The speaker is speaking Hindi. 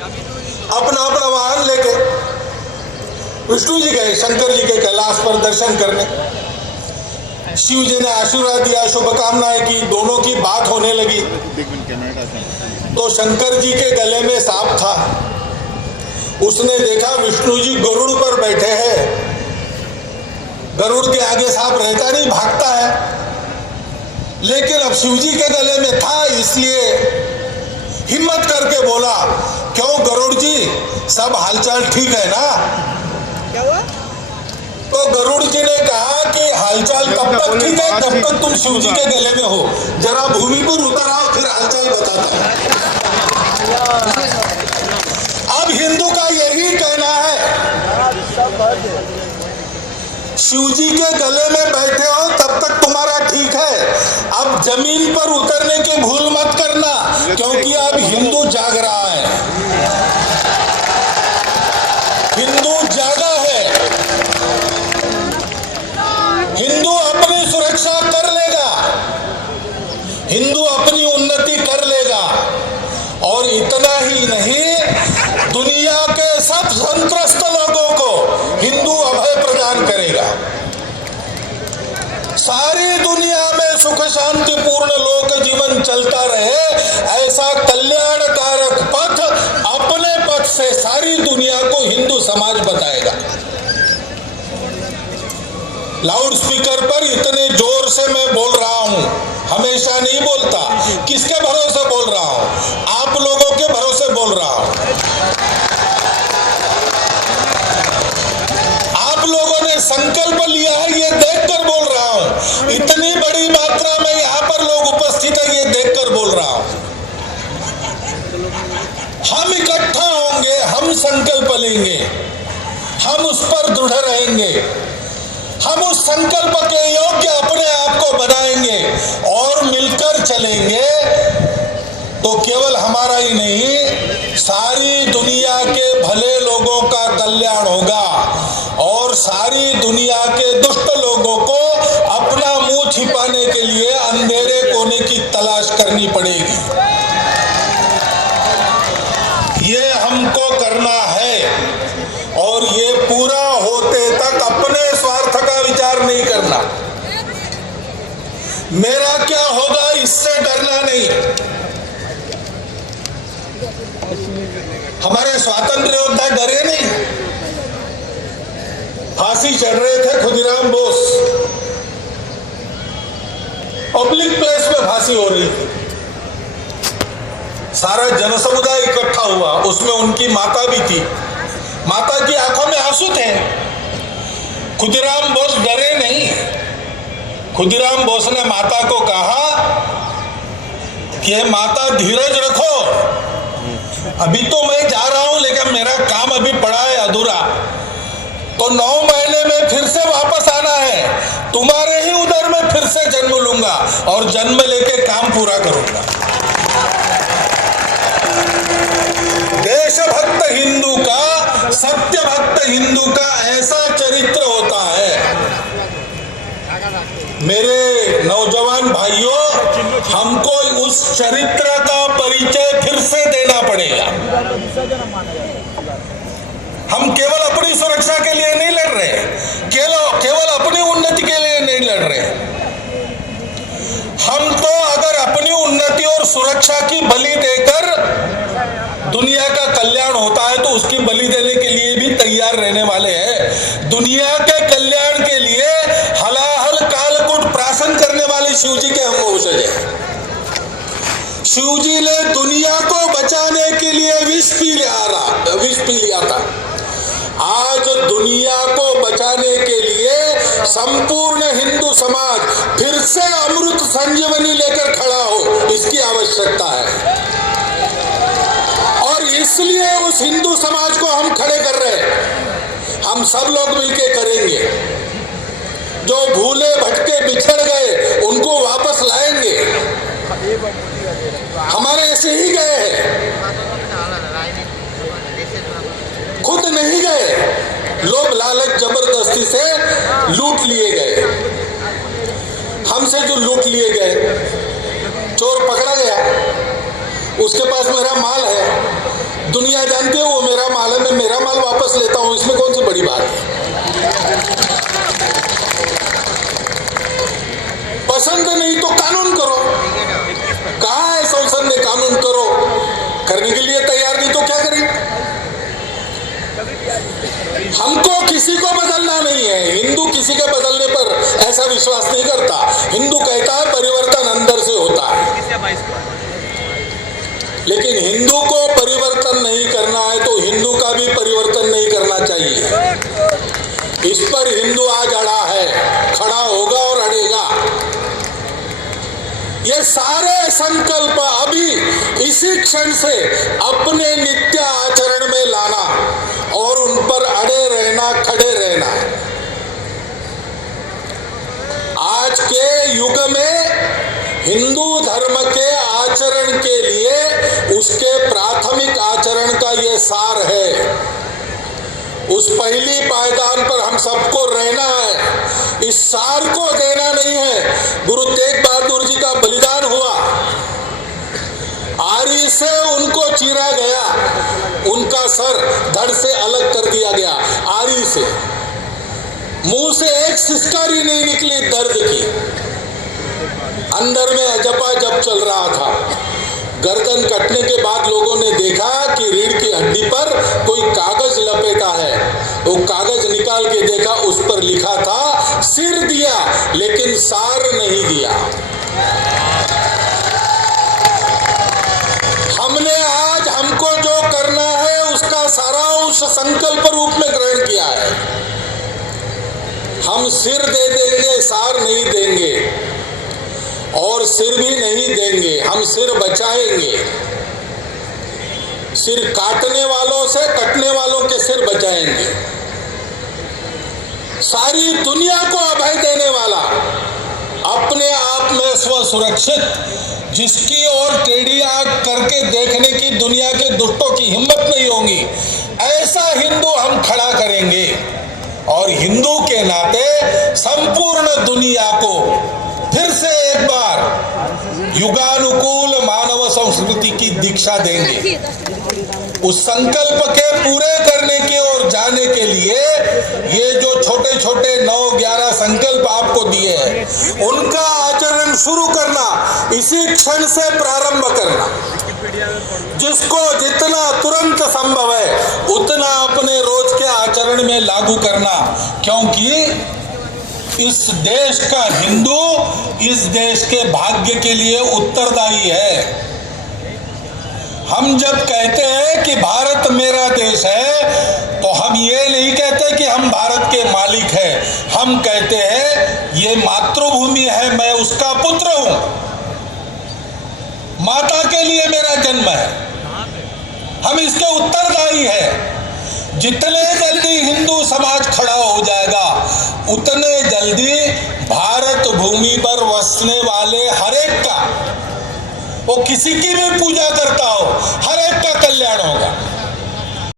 अपना अपना वाहन लेके विष्णु जी गए शंकर जी के कैलाश पर दर्शन करने। शिव जी ने आशीर्वाद दिया, शुभकामनाएं की, दोनों की बात होने लगी। तो शंकर जी के गले में सांप था। उसने देखा विष्णु जी गरुड़ पर बैठे हैं, गरुड़ के आगे सांप रहता नहीं, भागता है। लेकिन अब शिव जी के गले में था, इसलिए हिम्मत करके बोला, क्यों गरुड़ जी, सब हालचाल ठीक है ना? क्या हुआ? तो गरुड़ जी ने कहा कि हालचाल तब तक ठीक है जब तक तुम शिव जी के गले में हो, जरा भूमि पर उतर आओ, फिर हालचाल बताता है। अब हिंदू का यही कहना है, शिव जी के गले में बैठे हो तब तक तुम्हारा ठीक है, अब जमीन पर उतरने की भूल मत करना, क्योंकि अब हिंदू जाग रहा है, हिंदू जागा है। हिंदू अपनी सुरक्षा कर लेगा, हिंदू अपनी उन्नति कर लेगा, और इतना ही नहीं, दुनिया के सब संत्रस्त लोगों को हिंदू अभय प्रदान करेगा। सारी दुनिया में सुख शांति पूर्ण लोक जीवन चलता रहे, ऐसा कल्याणकारक पथ अपने पथ से सारी दुनिया को हिंदू समाज बताएगा। लाउड स्पीकर पर इतने जोर से मैं बोल रहा हूं, हमेशा नहीं बोलता, किसके भरोसे बोल रहा हूं? आप लोगों के भरोसे बोल रहा हूं। आप लोगों ने संकल्प लिया है, ये देखकर बोल रहा हूं। इतनी बड़ी मात्रा में यहां पर लोग उपस्थित है, ये देखकर बोल रहा हूं। हम इकट्ठा होंगे, हम संकल्प लेंगे, हम उस पर दृढ़ रहेंगे, हम उस संकल्प के योग्य अपने आप को बनाएंगे और मिलकर चलेंगे, तो केवल हमारा ही नहीं, सारी दुनिया के भले लोगों का कल्याण होगा, और सारी दुनिया के दुष्ट लोगों को अपना मुंह छिपाने के लिए अंधेरे कोने की तलाश करनी पड़ेगी। ये हमको करना है, और ये पूरा होते तक अपने स्वार्थ का विचार नहीं करना। मेरा क्या होगा इससे डरना नहीं। हमारे स्वातंत्र्य योद्धा डरे नहीं, फांसी चढ़ रहे थे खुदीराम बोस, पब्लिक प्लेस में फांसी हो रही थी, सारा जनसमुदाय इकट्ठा हुआ, उसमें उनकी माता भी थी, माता की आंखों में आंसू थे। खुदीराम बोस डरे नहीं। खुदीराम बोस ने माता को कहा कि माता धीरज रखो, अभी तो मैं जा रहा हूं, लेकिन मेरा काम अभी पड़ा है अधूरा, तो 9 महीने में फिर से वापस आना है, तुम्हारे ही उधर में फिर से जन्म लूंगा और जन्म लेके काम पूरा करूंगा। देशभक्त हिंदू का, सत्य भक्त हिंदू का ऐसा चरित्र होता है। मेरे नौजवान भाइयों, हमको उस चरित्र का परिचय फिर से देना पड़ेगा। हम केवल अपनी सुरक्षा के लिए नहीं लड़ रहे, केवल अपनी उन्नति के लिए नहीं लड़ रहे। हम तो अगर अपनी उन्नति और सुरक्षा की बलि देकर दुनिया का कल्याण होता है, तो उसकी बलि देने के लिए भी तैयार रहने वाले हैं। दुनिया के कल्याण के लिए हलाहल कालकूट प्राशन करने वाले शिव जी के हम वंशज हैं। शिव जी ने दुनिया को बचाने के लिए विष पी लिया था। आज दुनिया को बचाने के लिए संपूर्ण हिंदू समाज फिर से अमृत संजीवनी लेकर खड़ा हो, इसकी आवश्यकता है। और इसलिए उस हिंदू समाज को हम खड़े कर रहे हैं। हम सब लोग मिलकर करेंगे। जो भूले भटके बिछड़ गए उनको वापस लाएंगे। हमारे ऐसे ही गए हैं, खुद नहीं गए, लोग लालच जबरदस्ती से लूट लिए गए। हमसे जो लूट लिए गए, चोर पकड़ा गया, उसके पास मेरा माल है, दुनिया जानती है वो मेरा माल है, मैं मेरा माल वापस लेता हूं, इसमें कौन सी बड़ी बात है। पसंद नहीं तो कानून करो, कहा है संसद ने कानून करो, करने के लिए तैयार नहीं तो क्या करें। हमको किसी को बदलना नहीं है, हिंदू किसी के बदलने पर ऐसा विश्वास नहीं करता। हिंदू कहता है परिवर्तन अंदर से होता है, लेकिन हिंदू को परिवर्तन नहीं करना है तो हिंदू का भी परिवर्तन नहीं करना चाहिए। इस पर हिंदू आज अड़ा है, खड़ा होगा और अड़ेगा। ये सारे संकल्प अभी इसी क्षण से अपने नित्य आचरण में लाना और उन पर अड़े रहना, खड़े रहना। आज के युग में हिंदू धर्म के आचरण के लिए उसके प्राथमिक आचरण का ये सार है। उस पहली पायदान पर हम सबको रहना है, इस सार को देना नहीं है। गुरु तेग बहादुर जी का बलिदान हुआ, आरी से उनको चीरा गया, उनका सर धड़ से अलग कर दिया गया आरी से, मुंह से एक सिसकारी नहीं निकली दर्द की, अंदर में अजपा जप चल रहा था। गर्दन कटने के बाद लोगों ने देखा कि रीढ़ की हड्डी पर कोई कागज लपेटा है। वो कागज निकाल के देखा, उस पर लिखा था सिर दिया लेकिन सार नहीं दिया। हमने आज हमको जो करना है उसका सारांश संकल्प रूप में ग्रहण किया है। हम सिर दे देंगे, सार नहीं देंगे और सिर भी नहीं देंगे, हम सिर बचाएंगे। सिर काटने वालों से कटने वालों के सिर बचाएंगे। सारी दुनिया को अभय देने वाला, अपने आप में स्व सुरक्षित, जिसकी ओर टेढ़ी आंख करके देखने की दुनिया के दुष्टों की हिम्मत नहीं होगी, ऐसा हिंदू हम खड़ा करेंगे। और हिंदू के नाते संपूर्ण दुनिया को फिर से एक बार युगानुकूल मानव संस्कृति की दीक्षा देंगे। उस संकल्प के पूरे करने की ओर जाने के लिए ये जो छोटे छोटे 9-11 संकल्प आपको दिए हैं, उनका आचरण शुरू करना, इसी क्षण से प्रारंभ करना। जिसको जितना तुरंत संभव है उतना अपने रोज के आचरण में लागू करना, क्योंकि इस देश का हिंदू इस देश के भाग्य के लिए उत्तरदायी है। हम जब कहते हैं कि भारत मेरा देश है तो हम ये नहीं कहते कि हम भारत के मालिक हैं, हम कहते हैं ये मातृभूमि है, मैं उसका पुत्र हूं, माता के लिए मेरा जन्म है, हम इसके उत्तरदायी हैं। जितने जल्दी हिंदू समाज खड़ा हो जाएगा उतने जल्दी भारत भूमि पर बसने वाले हर एक का, वो किसी की भी पूजा करता हो, हर एक का कल्याण होगा।